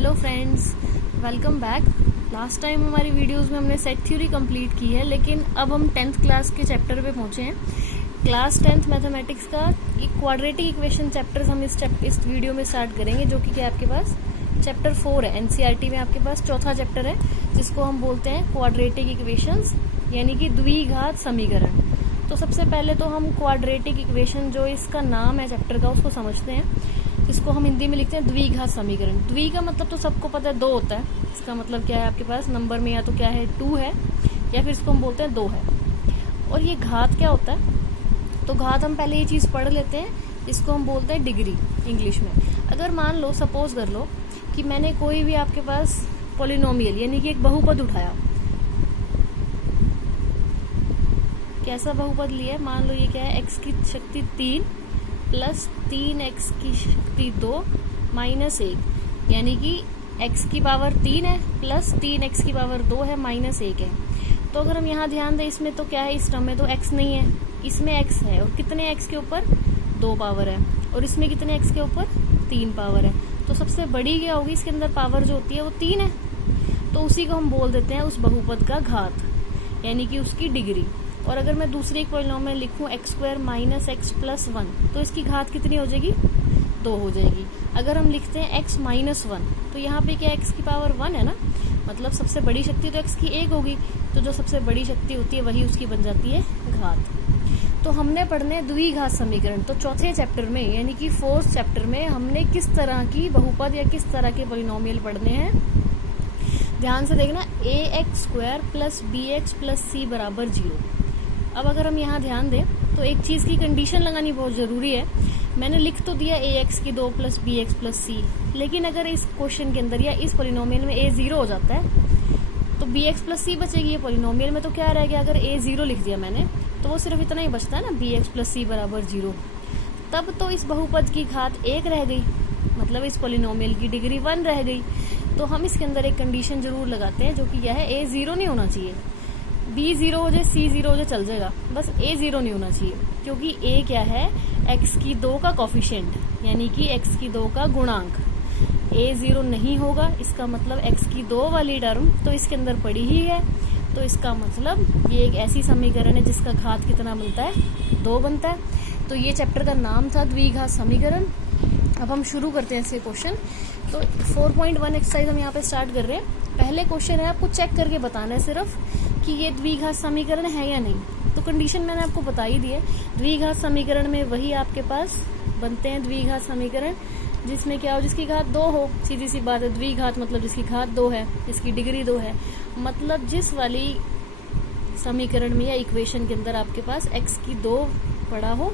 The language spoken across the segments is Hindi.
Hello friends, welcome back. Last time हमारी वीडियोस में हमने सेट थ्योरी कंप्लीट की है, लेकिन अब हम 10th क्लास के चैप्टर पे पहुंचे हैं। क्लास 10th मैथमेटिक्स का एक क्वाड्रेटिक इक्वेशन चैप्टर हम इस वीडियो में स्टार्ट करेंगे, जो कि आपके पास चैप्टर 4 है। एनसीईआरटी में आपके पास चौथा चैप्टर है, जिसको हम बोलते हैं क्वाड्रेटिक इक्वेशंस, यानी कि द्विघात समीकरण। तो सबसे पहले तो हम क्वाड्रेटिक इक्वेशन, जो इसका नाम है चैप्टर का, उसको समझते हैं। इसको हम हिंदी में लिखते हैं द्विघात समीकरण। द्वि का मतलब तो सबको पता है, 2 होता है। इसका मतलब क्या है आपके पास नंबर में, या तो क्या है 2 है, या फिर इसको हम बोलते हैं 2 है। और ये घात क्या होता है, तो घात हम पहले ये चीज पढ़ लेते हैं, इसको हम बोलते हैं डिग्री इंग्लिश में। अगर मान लो, सपोज कर लो कि मैंने कोई भी आपके पास पॉलिनोमियल यानी कि एक बहुपद उठाया। कैसा बहुपद लिया है, मान लो ये क्या है, x की शक्ति 3 प्लस 3x की शक्ति 2 माइनस 1, यानी कि x की पावर 3 है प्लस 3x की पावर 2 है माइनस 1 है। तो अगर हम यहाँ ध्यान दें, इसमें तो क्या है, इस टर्म में तो x नहीं है, इसमें x है। और कितने x के ऊपर 2 पावर है, और इसमें कितने x के ऊपर 3 पावर है। तो सबसे बड़ी क्या होगी, इसके अंदर पावर जो होती है वो 3 है। तो उसी को हम बोल देते हैं उस बहुपद का घात, यानी कि उसकी डिग्री। और अगर मैं दूसरी एक पॉलिनोमियल लिखूं x² माइनस x प्लस 1, तो इसकी घात कितनी हो जाएगी, 2 हो जाएगी। अगर हम लिखते हैं x माइनस 1, तो यहाँ पे क्या x की पावर 1 है ना, मतलब सबसे बड़ी शक्ति तो x की 1 होगी। तो जो सबसे बड़ी शक्ति होती है वही उसकी बन जाती है घात। तो हमने पढ़ने द्विघात समीकरण, तो चौथे चैप्टर में यानी कि 4th चैप्टर में हमने किस तरह की बहुपद या किस तरह के पॉलिनोमियल पढ़ने हैं। ध्यान से देखना, ax² plus bx plus c बराबर 0। अब अगर हम यहाँ ध्यान दें तो एक चीज की कंडीशन लगानी बहुत जरूरी है। मैंने लिख तो दिया ax की 2 प्लस bx प्लस c, लेकिन अगर इस क्वेश्चन के अंदर या इस पॉलिनोमियल में a 0 हो जाता है तो bx प्लस c बचेगी। ये पॉलिनोमियल में तो क्या रह गया, अगर a 0 लिख दिया मैंने तो वो सिर्फ इतना ही बचता है ना, bx प्लस c बराबर 0। तब तो इस बहुपद की घात 1 रह गई, मतलब इस पॉलिनोमियल की डिग्री 1 रह गई। तो हम इसके अंदर एक कंडीशन जरूर लगाते हैं, जो कि यह है a 0 नहीं होना चाहिए। b 0 हो जाए, c 0 हो जाए, चल जाएगा, बस a 0 नहीं होना चाहिए। क्योंकि a क्या है, x की 2 का कोफिशिएंट, यानी कि x की 2 का गुणांक। a 0 नहीं होगा, इसका मतलब x की 2 वाली टर्म तो इसके अंदर पड़ी ही है। तो इसका मतलब ये एक ऐसी समीकरण है जिसका घात कितना बनता है, 2 बनता है। तो ये चैप्टर का नाम था द्विघात समीकरण। अब हम शुरू करते हैं इसके क्वेश्चन। तो 4.1 एक्सरसाइज हम यहाँ पे स्टार्ट कर रहे हैं। पहले क्वेश्चन है, आपको चेक करके बताना है सिर्फ कि ये द्विघात समीकरण है या नहीं। तो कंडीशन मैंने आपको बता ही दी है। द्विघात समीकरण में वही आपके पास बनते हैं द्विघात समीकरण जिसमें क्या हो, जिसकी घात 2 हो। सीधी सी बात है, द्विघात मतलब जिसकी घात 2 है, जिसकी डिग्री 2 है। मतलब जिस वाली समीकरण में या इक्वेशन के अंदर आपके पास x की 2 पड़ा हो,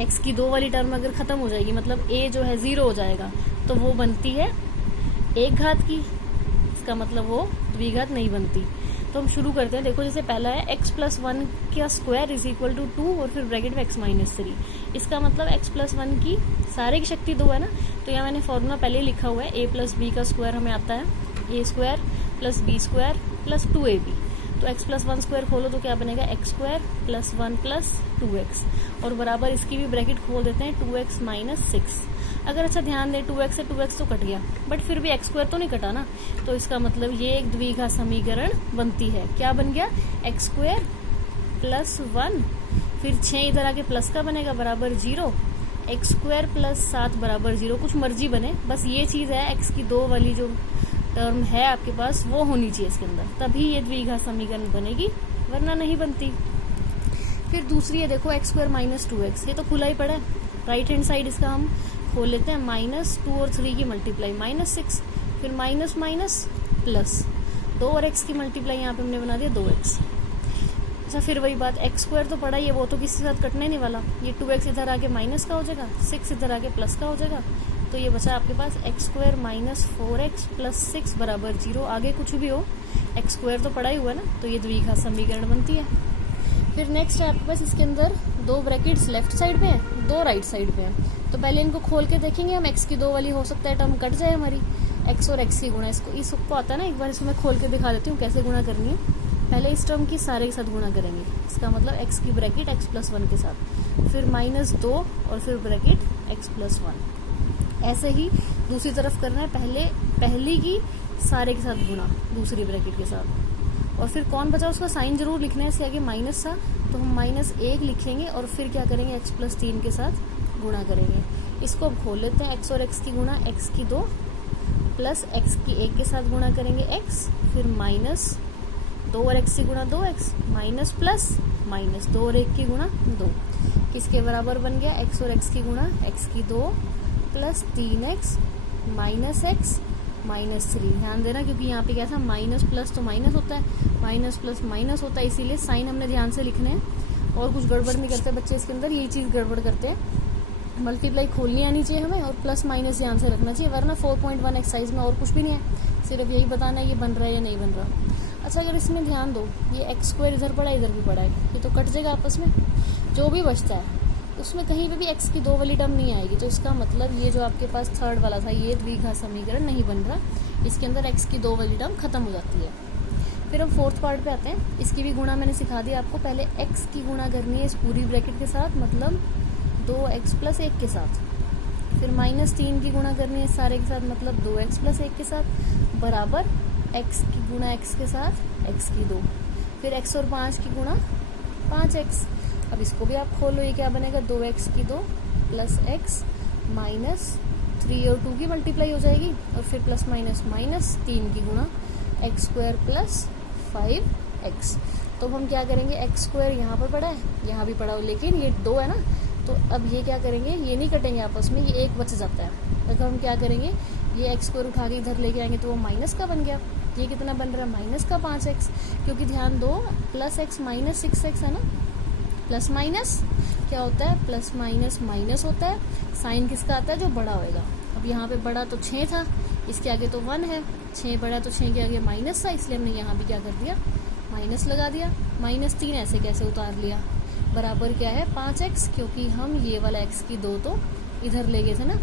x की 2 वाली टर्म अगर खत्म हो जाएगी, मतलब a जो है 0 हो जाएगा, तो वो बनती है 1 घात की। इसका मतलब वो द्विघात नहीं बनती। तो हम शुरू करते हैं। देखो, जैसे पहला है x प्लस 1 का स्क्वायर इज इक्वल टू 2 और फिर ब्रैकेट में x माइनस 3। इसका मतलब x प्लस 1 की सारे की शक्ति 2 है ना। तो यहाँ मैंने फॉर्मूला पहले ही लिखा हुआ है, a प्लस बी का स्क्वायर हमें आता है a² plus b² plus 2ab। तो x प्लस 1 स्क्वायर खोलो तो क्या बनेगा, x² प्लस 1 प्लस 2x, और बराबर इसकी भी ब्रैकेट खोल देते हैं 2x माइनस 6। अगर अच्छा ध्यान दें, 2x से 2x तो कट गया, बट फिर भी x² तो नहीं कटा ना। तो इसका मतलब ये एक द्विघात समीकरण बनती है। क्या बन गया, x² प्लस 1, फिर 6 इधर आके प्लस का बनेगा बराबर 0, x² प्लस 7 बराबर 0। कुछ मर्जी बने, बस ये चीज है, x की 2 वाली जो टर्म है आपके पास वो होनी चाहिए इसके अंदर, तभी ये द्विघात समीकरण बनेगी, वरना नहीं बनती। फिर दूसरी है, देखो x² माइनस 2x, ये तो खुला ही पड़ा है। राइट हैंड साइड इसका हम खोल लेते हैं, माइनस 2 और 3 की मल्टीप्लाई माइनस 6, फिर माइनस माइनस प्लस 2 और x की मल्टीप्लाई यहाँ पे हमने बना दिया 2x। अच्छा, फिर वही बात, x² तो पड़ा ही है, वो तो किसी के साथ कटने नहीं वाला। ये 2x इधर आके माइनस का हो जाएगा, 6 इधर आके प्लस का हो जाएगा। तो ये बचा आपके पास x² माइनस 4x प्लस 6 बराबर 0। आगे कुछ भी हो, x² तो पड़ा ही हुआ ना, तो ये द्विघात समीकरण बनती है। फिर नेक्स्ट है आपके पास, इसके अंदर 2 ब्रैकेट्स लेफ्ट साइड पे है, 2 राइट साइड पे है। तो पहले इनको खोल के देखेंगे हम, x की 2 वाली हो सकता है टर्म कट जाए हमारी, x और x की गुणा। इसको आता है ना, एक बार इसको मैं खोल के दिखा देती हूँ कैसे गुणा करनी है। पहले इस टर्म की सारे के साथ गुणा करेंगे, इसका मतलब x की ब्रैकेट x प्लस 1 के साथ, फिर माइनस 2 और फिर ब्रैकेट x प्लस 1। ऐसे ही दूसरी तरफ करना है, पहली की सारे के साथ गुणा दूसरी ब्रैकेट के साथ, और फिर कौन बचा उसका साइन जरूर लिखना है, इसके आगे माइनस था तो हम -1 लिखेंगे और फिर क्या करेंगे x + 3 के साथ गुणा करेंगे। इसको अब खोल लेते हैं, x और x की गुणा x की 2 प्लस x की 1 के साथ गुणा करेंगे x, फिर -2 और x की गुणा 2x, माइनस प्लस माइनस 2 और 1 की गुणा 2, किसके बराबर बन गया x और x की गुणा x की 2 plus 3x minus x minus 3। ध्यान देना क्योंकि यहाँ पे क्या था, माइनस प्लस तो माइनस होता है, माइनस प्लस माइनस होता है, इसीलिए साइन हमने ध्यान से लिखने हैं और कुछ गड़बड़ नहीं करते बच्चे इसके अंदर, यही चीज़ गड़बड़ करते हैं। मल्टीप्लाई खोलनी आनी चाहिए हमें और प्लस माइनस ध्यान से रखना चाहिए, वरना 4.1 एक्सरसाइज में और कुछ भी नहीं है, सिर्फ यही बताना है ये बन रहा है या नहीं बन रहा। अच्छा, अगर इसमें ध्यान दो, ये x² इधर पड़ा इधर भी पड़ा है, ये तो कट जाएगा आपस में, जो भी बचता है उसमें कहीं पे भी x की 2 वाली टर्म नहीं आएगी, तो इसका मतलब ये जो आपके पास थर्ड वाला था ये द्विघात समीकरण नहीं बन रहा, इसके अंदर x की 2 वाली टर्म खत्म हो जाती है। फिर हम फोर्थ पार्ट पे आते हैं, इसकी भी गुणा मैंने सिखा दिया आपको, पहले x की गुणा करनी है इस पूरी ब्रैकेट के साथ, मतलब 2x + 1 के साथ, फिर -3 की गुणा करनी है सारे के साथ, मतलब 2x + 1 के साथ, बराबर x की गुणा x के साथ x की 2, फिर x और 5 की गुणा 5x। अब इसको भी आप खोलो, ये क्या बनेगा, 2x की 2 प्लस x माइनस 3 और 2 की मल्टीप्लाई हो जाएगी, और फिर प्लस माइनस माइनस 3 की गुणा x² प्लस 5x। तो हम क्या करेंगे, x² यहाँ पर पड़ा है, यहाँ भी पड़ा हो, लेकिन ये 2 है ना, तो अब ये क्या करेंगे, ये नहीं कटेंगे आपस में, ये 1 बच जाता है। तो हम क्या करेंगे, ये x² उठा के इधर लेके आएंगे तो वो माइनस का बन गया, ये कितना बन रहा है, माइनस का 5x, क्योंकि ध्यान दो प्लस x माइनस 6x है ना, प्लस माइनस क्या होता है, प्लस माइनस माइनस होता है, साइन किसका आता है, जो बड़ा होएगा। अब यहाँ पे बड़ा तो 6 था, इसके आगे तो 1 है, 6 बड़ा तो 6 के आगे माइनस था, इसलिए हमने यहाँ भी क्या कर दिया, माइनस लगा दिया, -3 ऐसे कैसे उतार लिया, बराबर क्या है 5x, क्योंकि हम ये वाला x की 2 तो इधर ले गए थे ना,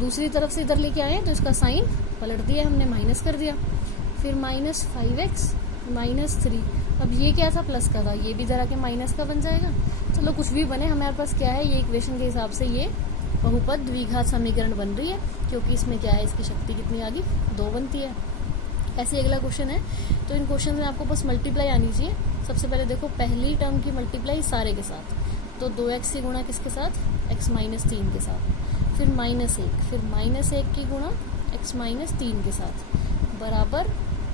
दूसरी तरफ से इधर लेके आए तो इसका साइन पलट दिया हमने, माइनस कर दिया, फिर -5x -3, अब ये क्या था, प्लस का था, ये भी इधर आके माइनस का बन जाएगा। चलो कुछ भी बने, हमारे पास क्या है, ये इक्वेशन के हिसाब से ये बहुपद द्विघात समीकरण बन रही है, क्योंकि इसमें क्या है, इसकी शक्ति कितनी आ गई, 2 बनती है। ऐसे अगला क्वेश्चन है, तो इन क्वेश्चन में आपको बस मल्टीप्लाई आनी चाहिए। सबसे पहले देखो, पहली टर्म की मल्टीप्लाई सारे के साथ, तो 2x की गुणा किसके साथ, x - 3 के साथ, फिर -1, फिर -1 की गुणा x - 3 के साथ, बराबर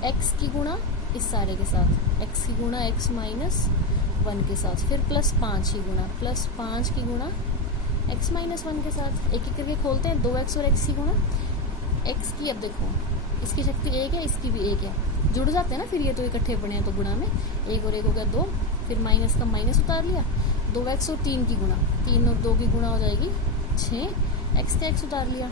x की गुणा इस सारे के साथ, x की गुणा x - 1 के साथ, फिर +5 की गुणा, +5 की गुणा x - 1 के साथ। एक एक करके खोलते हैं, 2x और x की गुणा, x की, अब देखो इसकी शक्ति 1 है, इसकी भी 1 है, जुड़ जाते हैं ना, फिर ये तो इकट्ठे पड़े हैं तो गुणा में 1 और 1 हो गया 2, फिर माइनस का माइनस उतार लिया, 2x और 3 की गुणा, 3 और 2 की गुणा हो जाएगी 6, x का x उतार लिया,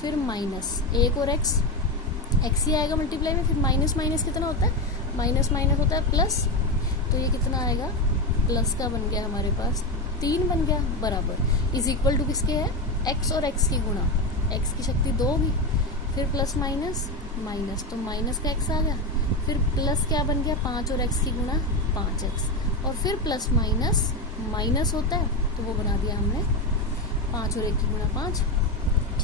फिर -1 और x ही आएगा मल्टीप्लाई में, फिर माइनस माइनस कितना होता है, माइनस माइनस होता है प्लस, तो ये कितना आएगा, प्लस का बन गया हमारे पास 3 बन गया, बराबर इज इक्वल टू किसके है, x और x की गुणा, x की शक्ति 2 होगी, फिर प्लस माइनस माइनस, तो माइनस का x आ गया, फिर प्लस क्या बन गया, 5 और x की गुणा 5x, और फिर प्लस माइनस माइनस होता है तो वो बना दिया हमने 5 और 1 की गुणा 5,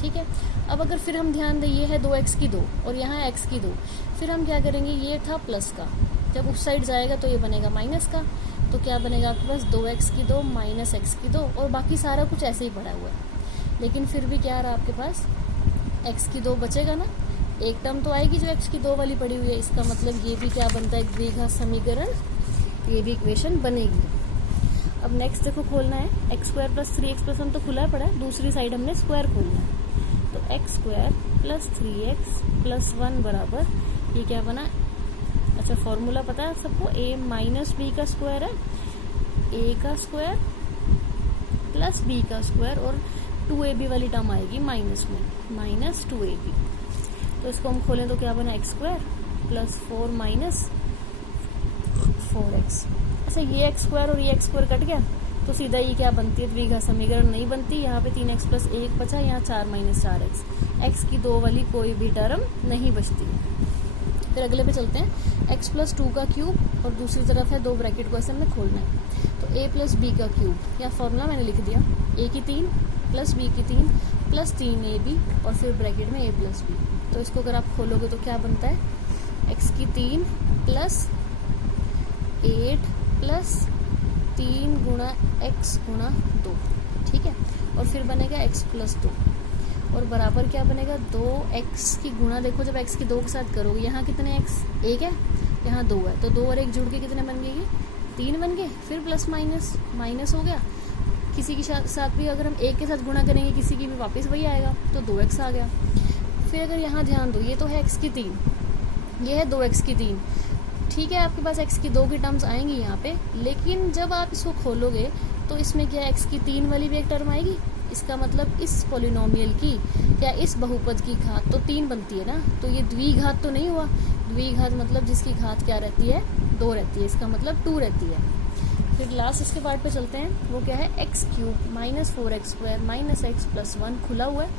ठीक है। अब अगर फिर हम ध्यान दें, ये है 2x की 2 और यहाँ है x की 2, फिर हम क्या करेंगे, ये था प्लस का, जब उस साइड जाएगा तो ये बनेगा माइनस का, तो क्या बनेगा आपके पास 2x की 2 माइनस x की 2, और बाकी सारा कुछ ऐसे ही पड़ा हुआ है, लेकिन फिर भी क्या रहा आपके पास, x की 2 बचेगा ना, एक टर्म तो आएगी जो x की 2 वाली पड़ी हुई है, इसका मतलब ये भी क्या बनता है, द्विघात समीकरण, ये भी इक्वेशन बनेगी। अब नेक्स्ट देखो खोलना है, x² + 3x + 1 तो खुला पड़ा है, दूसरी साइड हमने स्क्वायर खोलना है, तो x² + 3x + 1 बराबर, ये क्या बना, अच्छा फॉर्मूला पता है सबको, a - b का स्क्वायर है, a का स्क्वायर प्लस b का स्क्वायर, और 2ab वाली टर्म आएगी माइनस में, -2ab, तो इसको हम खोलें तो क्या बना, x² + 4 - 4x। अच्छा, ये x² और ये x² कट गया, तो सीधा ये क्या बनती है, द्विघात समीकरण नहीं बनती, यहाँ पे 3x + 1 बचा, यहाँ 4 - 4x, x की 2 वाली कोई भी टर्म नहीं बचती। फिर अगले पे चलते हैं, x + 2 का क्यूब, और दूसरी तरफ है 2 ब्रैकेट को ऐसे हमने खोलना है, तो a + b का क्यूब, या फॉर्मूला मैंने लिख दिया, a की 3 + b की 3 प्लस 3ab और फिर ब्रैकेट में a प्लस बी। तो इसको अगर आप खोलोगे तो क्या बनता है, x की 3 प्लस 8 प्लस 3 गुणा x गुणा 2, ठीक है, और फिर बनेगा x प्लस 2 और बराबर क्या बनेगा 2x की गुणा, देखो जब x की 2 के साथ करोगे यहाँ कितने x, 1 है, यहाँ 2 है, तो 2 और 1 जुड़ के कितने बन गए, 3 बन गए। फिर प्लस माइनस, माइनस हो गया, किसी के साथ भी अगर हम 1 के साथ गुणा करेंगे किसी की भी वापस वही आएगा, तो 2x आ गया। फिर अगर यहाँ ध्यान दो, ये तो है x की 3, ये है 2x की 3, ठीक है, आपके पास x की 2 की टर्म्स आएंगी यहाँ पे, लेकिन जब आप इसको खोलोगे तो इसमें क्या x की 3 वाली भी एक टर्म आएगी। इसका मतलब इस पॉलिनोमियल की या इस बहुपद की घात तो 3 बनती है ना, तो ये द्विघात तो नहीं हुआ। द्विघात मतलब जिसकी घात क्या रहती है, 2 रहती है, इसका मतलब 2 रहती है। फिर लास्ट इसके पार्ट पे चलते हैं, वो क्या है x cube minus 4x square minus x plus 1 खुला हुआ है।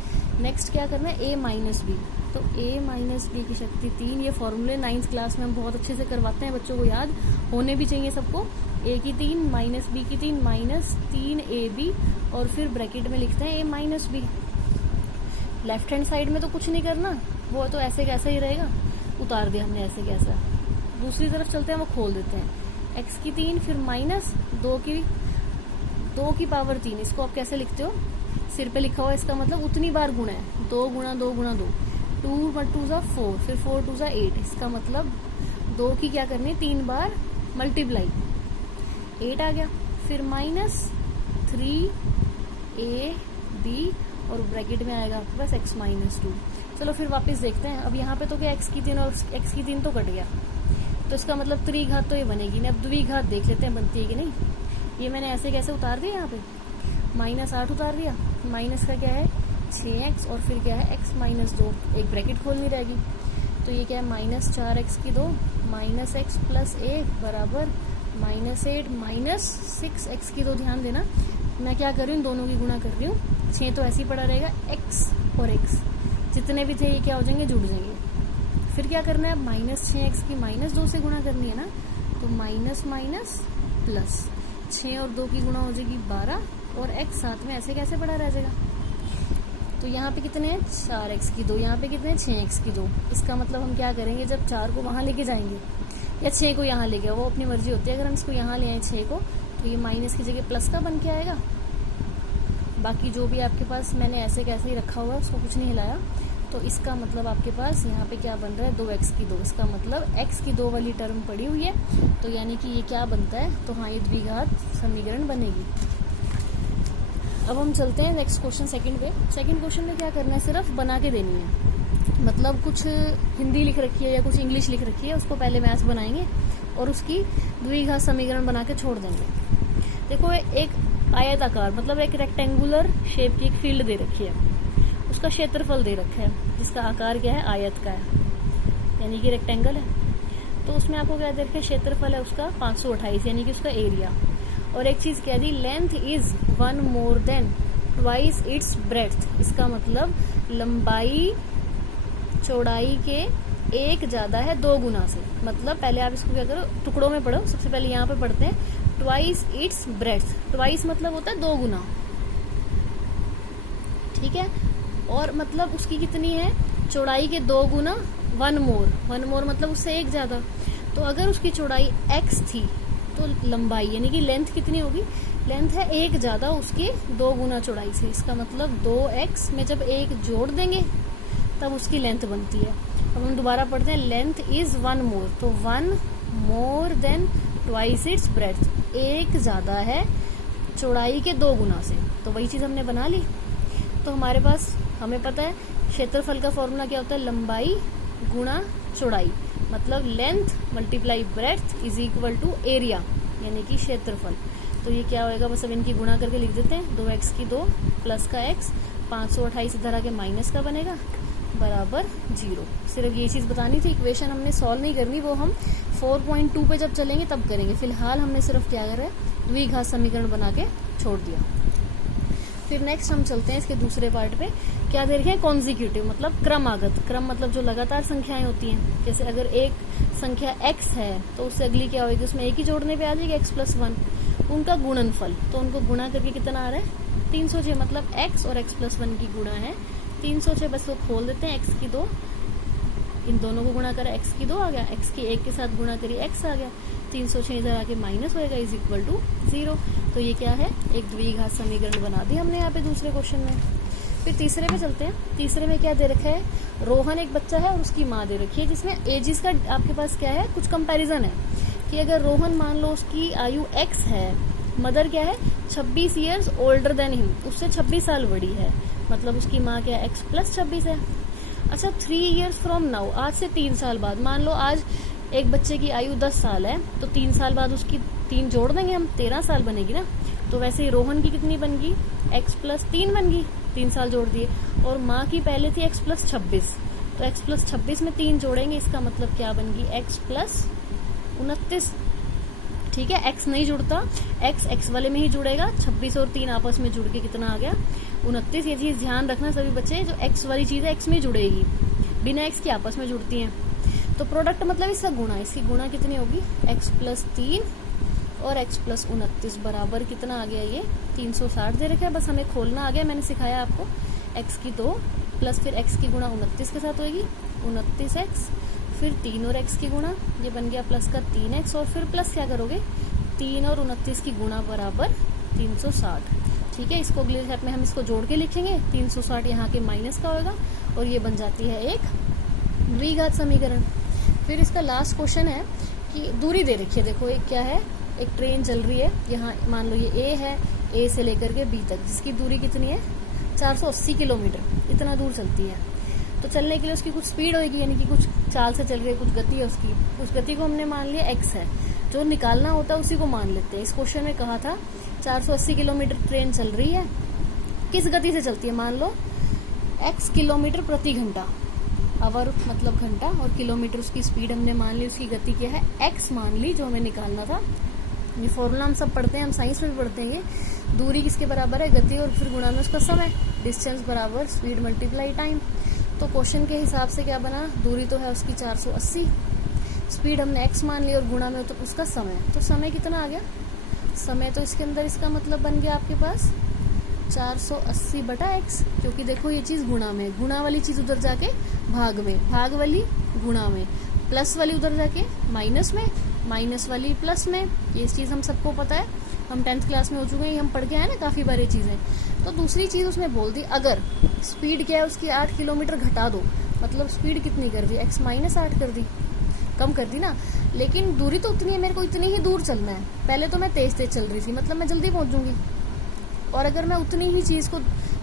नेक्स्ट क्या करना है, a माइनस बी, तो a माइनस बी की शक्ति 3, ये फॉर्मूले 9th क्लास में हम बहुत अच्छे से करवाते हैं, बच्चों को याद होने भी चाहिए सबको। a की 3 माइनस बी की 3 माइनस 3ab और फिर ब्रैकेट में लिखते हैं a minus B. Left hand side में तो कुछ नहीं करना, वो तो ऐसे कैसा ही रहेगा, उतार दिया हमने ऐसे कैसा। दूसरी तरफ चलते हैं, वो खोल देते हैं, x की 3 फिर माइनस 2 की पावर 3, इसको आप कैसे लिखते हो, सिर पे लिखा हुआ, इसका मतलब उतनी बार गुणा है, 2 गुणा 2 गुणा 2, 2 × 2 = 4, फिर 4 × 2 = 8, इसका मतलब 2 की क्या करनी है, 3 बार मल्टीप्लाई, 8 आ गया। फिर माइनस 3ab और ब्रैकेट में आएगा आपके पास x माइनस 2। चलो फिर वापस देखते हैं, अब यहाँ पे तो क्या x की 3 और x की 3 तो कट गया, तो इसका मतलब त्रिघात तो ये बनेगी नहीं। अब द्विघात देख लेते हैं बनती है कि नहीं। ये मैंने ऐसे कैसे उतार दिया, यहाँ पे माइनस 8 उतार दिया, माइनस का क्या है 6x और फिर क्या है x माइनस 2, एक ब्रैकेट खोलनी रहेगी, तो ये क्या है माइनस 4x की 2 माइनस x प्लस 1 बराबर माइनस 8 माइनस 6x की 2। ध्यान देना मैं क्या कर रही हूँ, दोनों की गुणा कर रही हूँ, 6 तो ऐसे ही पड़ा रहेगा, x और x जितने भी थे ये क्या हो जाएंगे, जुड़ जाएंगे। फिर क्या करना है, माइनस 6x की माइनस 2 से गुणा करनी है ना, तो माइनस माइनस प्लस 6 और 2 की गुणा हो जाएगी 12 और x साथ में ऐसे कैसे पड़ा रह जाएगा। तो यहाँ पे कितने हैं 4x की 2, यहाँ पे कितने हैं 6x की 2। इसका मतलब हम क्या करेंगे, जब 4 को वहाँ लेके जाएंगे या 6 को यहाँ लेके, वो अपनी मर्जी होती है। अगर हम इसको यहाँ ले आए 6 को, तो ये माइनस की जगह प्लस का बन के आएगा। बाकी जो भी आपके पास मैंने ऐसे कैसे ही रखा हुआ है उसको कुछ नहीं हिलाया, तो इसका मतलब आपके पास यहाँ पे क्या बन रहा है 2x की 2, इसका मतलब x की 2 वाली टर्म पड़ी हुई है, तो यानी कि ये क्या बनता है, तो हाँ ये द्विघात समीकरण बनेगी। अब हम चलते हैं नेक्स्ट क्वेश्चन सेकंड पे। सेकंड क्वेश्चन में क्या करना है, सिर्फ बना के देनी है, मतलब कुछ हिंदी लिख रखी है या कुछ इंग्लिश लिख रखी है, उसको पहले मैथ्स बनाएंगे और उसकी द्विघात समीकरण बना के छोड़ देंगे। देखो एक आयताकार मतलब एक रेक्टेंगुलर शेप की एक फील्ड दे रखी है, उसका क्षेत्रफल दे रखा है जिसका आकार क्या है, आयत का है, यानी कि रेक्टेंगल है। तो उसमें आपको क्या दे रखा है, क्षेत्रफल है उसका 528, यानी कि उसका एरिया। और एक चीज कह दी, length is 1 more than twice its breadth, इसका मतलब लंबाई चौड़ाई के 1 ज्यादा है 2 गुना से। मतलब पहले आप इसको क्या करो, टुकड़ों में पढ़ो। सबसे पहले यहाँ पे पढ़ते हैं ट्वाइस इट्स ब्रेड्थ, ट्वाइस मतलब होता है 2 गुना, ठीक है, और मतलब उसकी कितनी है, चौड़ाई के 2 गुना 1 more, 1 more मतलब उससे 1 ज्यादा। तो अगर उसकी चौड़ाई x थी तो लंबाई यानी कि लेंथ कितनी होगी, लेंथ है 1 ज्यादा उसके 2 गुना चौड़ाई से। इसका मतलब 2x में जब 1 जोड़ देंगे तब उसकी लेंथ बनती है। अब हम दोबारा पढ़ते हैं, लेंथ इज 1 more, तो 1 more than twice its breadth, 1 ज्यादा है चौड़ाई के 2 गुना से। तो वही चीज हमने बना ली। तो हमारे पास हमें पता है क्षेत्रफल का फॉर्मूला क्या होता है, लंबाई गुणा चौड़ाई, मतलब length multiply breadth is equal to area, यानी कि क्षेत्रफल। तो ये क्या होएगा, बस अब इनकी गुणा करके लिख देते हैं, 2x की 2 प्लस का x 528 इधर आके माइनस का बनेगा बराबर 0। सिर्फ ये चीज बतानी थी, इक्वेशन हमने सॉल्व नहीं करनी, वो हम 4.2 पे जब चलेंगे तब करेंगे। फिलहाल हमने सिर्फ क्या करा है, द्विघात समीकरण बना के छोड़ दिया। फिर नेक्स्ट हम चलते हैं इसके दूसरे पार्ट पे। क्या दे रखे हैं, कॉन्जिक्यूटिव मतलब क्रमागत, क्रम मतलब जो लगातार संख्याएं होती हैं। जैसे अगर एक संख्या x है तो उससे अगली क्या होगी, उसमें एक ही जोड़ने पे आ जाएगी x + 1, उनका गुणनफल। तो उनको गुणा करके कितना आ रहा है 306 मतलब x और x+1 की गुणा है 306। बस वो खोल देते हैं, x की 2, इन दोनों को गुणा करा x की 2 आ गया, x की 1 के साथ गुणा करिए x आ गया, 306 इधर आके माइनस होएगा इज इक्वल टू 0। तो ये क्या है, एक द्विघात समीकरण बना दी हमने यहाँ पे दूसरे क्वेश्चन में। फिर तीसरे पे चलते हैं। तीसरे में क्या दे रखा है, रोहन एक बच्चा है और उसकी माँ दे रखी है, जिसमें एजिस का आपके पास क्या है, कुछ कंपैरिजन है कि अगर रोहन मान लो उसकी आयु x है, मदर क्या है 26 ईयर्स ओल्डर देन हिम, उससे 26 साल बड़ी है, मतलब उसकी माँ क्या है x+26 है। अच्छा 3 ईयर्स फ्रॉम नाउ, आज से 3 साल बाद, मान लो आज एक बच्चे की आयु 10 साल है तो 3 साल बाद उसकी 3 जोड़ देंगे हम, 13 साल बनेगी ना। तो वैसे ही रोहन की कितनी बन गई, x+3 बन गई, 3 साल जोड़ दिए, और माँ की पहले थी x+26, तो x+26 में 3 जोड़ेंगे, इसका मतलब क्या बन गई x+29। ठीक है, x नहीं जुड़ता, x वाले में ही जुड़ेगा, 26 और 3 आपस में जुड़ के कितना आ गया 29। ये चीज ध्यान रखना सभी बच्चे, जो x वाली चीज है x में जुड़ेगी, बिना x के आपस में जुड़ती हैं। तो प्रोडक्ट मतलब इसका गुणा, इसकी गुणा कितनी होगी x+3 और x+29 बराबर कितना आ गया, ये 360 दे रखा है, बस हमें खोलना आ गया, मैंने सिखाया आपको। x की 2 प्लस फिर x की गुणा 29 के साथ होगी 29x, फिर 3 और x की गुणा, ये बन गया प्लस का 3x, और फिर प्लस क्या करोगे 3 और 29 की गुणा बराबर 360। ठीक है, इसको अगले स्टेप में हम इसको जोड़ के लिखेंगे, 360 यहाँ के माइनस का होगा और ये बन जाती है एक द्विघात समीकरण। फिर इसका लास्ट क्वेश्चन है कि दूरी दे रखी है, देखो एक क्या है, एक ट्रेन चल रही है, यहाँ मान लो ये A है, A से लेकर के B तक, जिसकी दूरी कितनी है 480 किलोमीटर, इतना दूर चलती है। तो चलने के लिए उसकी कुछ स्पीड होगी, यानी कि कुछ चाल से चल रही है, कुछ गति है उसकी, उस गति को हमने मान लिया x है, जो निकालना होता है उसी को मान लेते हैं। इस क्वेश्चन में कहा था 480 किलोमीटर ट्रेन चल रही है, किस गति से चलती है, मान लो x किलोमीटर प्रति घंटा, आवर मतलब घंटा, और किलोमीटर उसकी स्पीड हमने मान ली, उसकी गति क्या है x मान ली, जो हमें निकालना था। ये फॉर्मूला हम सब पढ़ते हैं, हम साइंस में भी पढ़ते हैं। ये दूरी किसके बराबर है, गति, और फिर गुणा में उसका समय, डिस्टेंस बराबर स्पीड मल्टीप्लाई टाइम। तो क्वेश्चन के हिसाब से क्या बना, दूरी तो है उसकी 480, स्पीड हमने x मान ली और गुणा में तो उसका समय, तो समय कितना आ गया, समय तो इसके अंदर इसका मतलब बन गया आपके पास 480/x, क्योंकि देखो ये चीज गुणा में, गुणा वाली चीज उधर जाके भाग में, भाग वाली गुणा में, प्लस वाली उधर जाके माइनस में, माइनस वाली प्लस में। ये चीज हम सबको पता है, हम 10th क्लास में हो चुके हैं, हम पढ़ के आए ना काफी बारी चीजें। तो दूसरी चीज उसने बोल दी, अगर स्पीड क्या है उसकी 8 किलोमीटर घटा दो, मतलब स्पीड कितनी कर दी, x-8 कर दी, कम कर दी ना, लेकिन दूरी तो उतनी है, मेरे को इतनी ही दूर चलना है। पहले तो मैं तेज तेज चल रही थी, मतलब मैं जल्दी पहुंचूंगी, और अगर मैं उतनी ही चीज को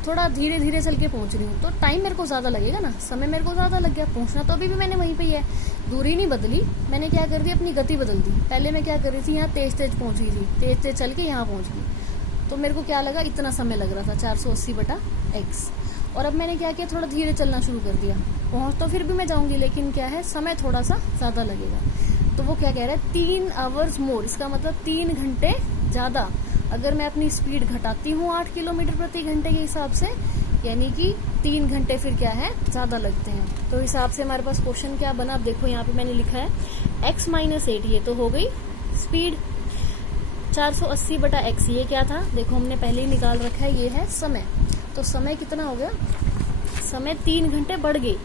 थोड़ा धीरे धीरे चल के पहुंच रही हूँ तो टाइम मेरे को ज्यादा लगेगा ना, समय मेरे को ज्यादा लग गया, पहुंचना तो अभी भी मैंने वहीं पे ही है, दूरी नहीं बदली, मैंने क्या कर दी, अपनी गति बदल दी। पहले मैं क्या कर रही थी, यहाँ तेज तेज पहुंच गई थी, तेज तेज चल के यहाँ पहुंच गई, तो मेरे को क्या लगा, इतना समय लग रहा था 480/x। और अब मैंने क्या किया, थोड़ा धीरे चलना शुरू कर दिया, पहुंच तो फिर भी मैं जाऊंगी, लेकिन क्या है, समय थोड़ा सा ज्यादा लगेगा। तो वो क्या कह रहा है, 3 आवर्स मोर, इसका मतलब 3 घंटे ज्यादा, अगर मैं अपनी स्पीड घटाती हूँ 8 किलोमीटर प्रति घंटे के हिसाब से, यानी कि 3 घंटे फिर क्या है ज्यादा लगते हैं। तो हिसाब से हमारे पास क्वेश्चन क्या बना, अब देखो यहाँ पे मैंने लिखा है x-8, ये तो हो गई स्पीड, 480/x ये क्या था, देखो हमने पहले ही निकाल रखा है, ये है समय। तो समय कितना हो गया, समय 3 घंटे बढ़ गई,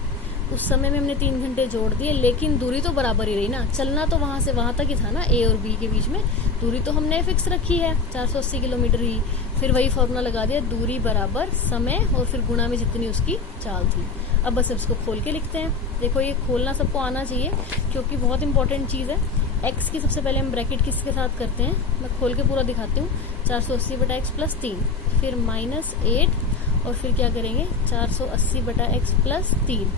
उस समय में हमने 3 घंटे जोड़ दिए, लेकिन दूरी तो बराबर ही रही ना, चलना तो वहां से वहां तक ही था ना, A और B के बीच में, दूरी तो हमने फिक्स रखी है 480 किलोमीटर ही। फिर वही फॉर्मूला लगा दिया, दूरी बराबर समय और फिर गुणा में जितनी उसकी चाल थी। अब बस इसको खोल के लिखते हैं। देखो ये खोलना सबको आना चाहिए, क्योंकि बहुत इंपॉर्टेंट चीज है। x की सबसे पहले हम ब्रैकेट किसके साथ करते हैं, मैं खोल के पूरा दिखाती हूँ, 480/x + 3, फिर -8, और फिर क्या करेंगे 480/x + 3,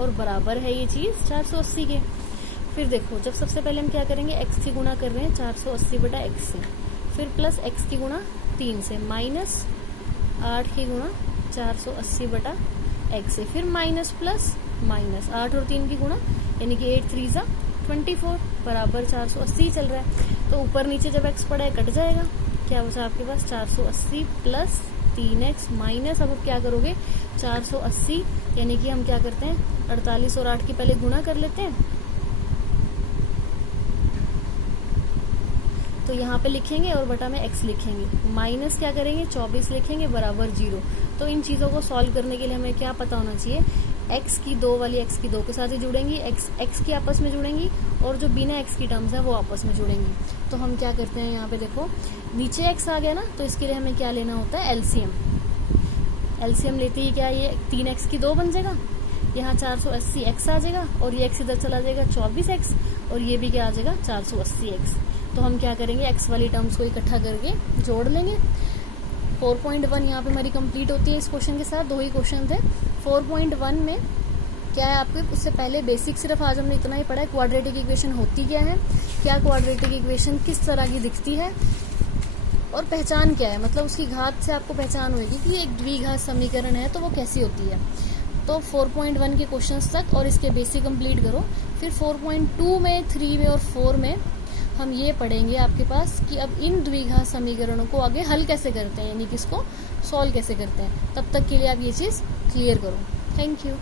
और बराबर है ये चीज 480 के। फिर देखो, जब सबसे पहले हम क्या करेंगे, x की गुणा कर रहे हैं 480/x से, फिर प्लस x की गुणा 3 से, -8 की गुणा 480/x से, फिर माइनस प्लस माइनस 8 और 3 की गुणा, यानी कि 8 3 = 24 बराबर 480 चल रहा है। तो ऊपर नीचे जब x पड़ा है कट जाएगा, क्या बचा आपके पास 480 + 3x माइनस, अब क्या करोगे 480, यानी कि हम क्या करते हैं 48 और 8 की पहले गुणा कर लेते हैं, तो यहाँ पे लिखेंगे और बटा में x लिखेंगे, माइनस क्या करेंगे 24 लिखेंगे बराबर 0। तो इन चीज़ों को सॉल्व करने के लिए हमें क्या पता होना चाहिए, x की 2 वाली x की 2 के साथ ही जुड़ेंगी, x की आपस में जुड़ेंगी, और जो बिना x की टर्म्स है वो आपस में जुड़ेंगी। तो हम क्या करते हैं, यहाँ पे देखो नीचे x आ गया ना, तो इसके लिए हमें क्या लेना होता है, एलसीएम लेते ही क्या ये 3x की 2 बन जाएगा, यहाँ 480x आ जाएगा, और ये x इधर चला जाएगा 24x, और ये भी क्या आ जाएगा 480x। तो हम क्या करेंगे, x वाली टर्म्स को इकट्ठा करके जोड़ लेंगे। 4.1 यहाँ पे हमारी कंप्लीट होती है इस क्वेश्चन के साथ, 2 ही क्वेश्चन थे। 4.1 में क्या है आपके, उससे पहले बेसिक सिर्फ आज हमने इतना ही पढ़ा है, क्वाड्रेटिक इक्वेशन होती क्या है, क्या क्वाड्रेटिक इक्वेशन किस तरह की दिखती है, और पहचान क्या है, मतलब उसकी घात से आपको पहचान होगी कि एक द्विघात समीकरण है तो वो कैसी होती है। तो 4.1 के क्वेश्चंस तक और इसके बेसिक कंप्लीट करो। फिर 4.2 में, 3 में और 4 में हम ये पढ़ेंगे आपके पास कि अब इन द्विघात समीकरणों को आगे हल कैसे करते हैं, यानी कि इसको सॉल्व कैसे करते हैं। तब तक के लिए आप ये चीज़ क्लियर करो। Thank you.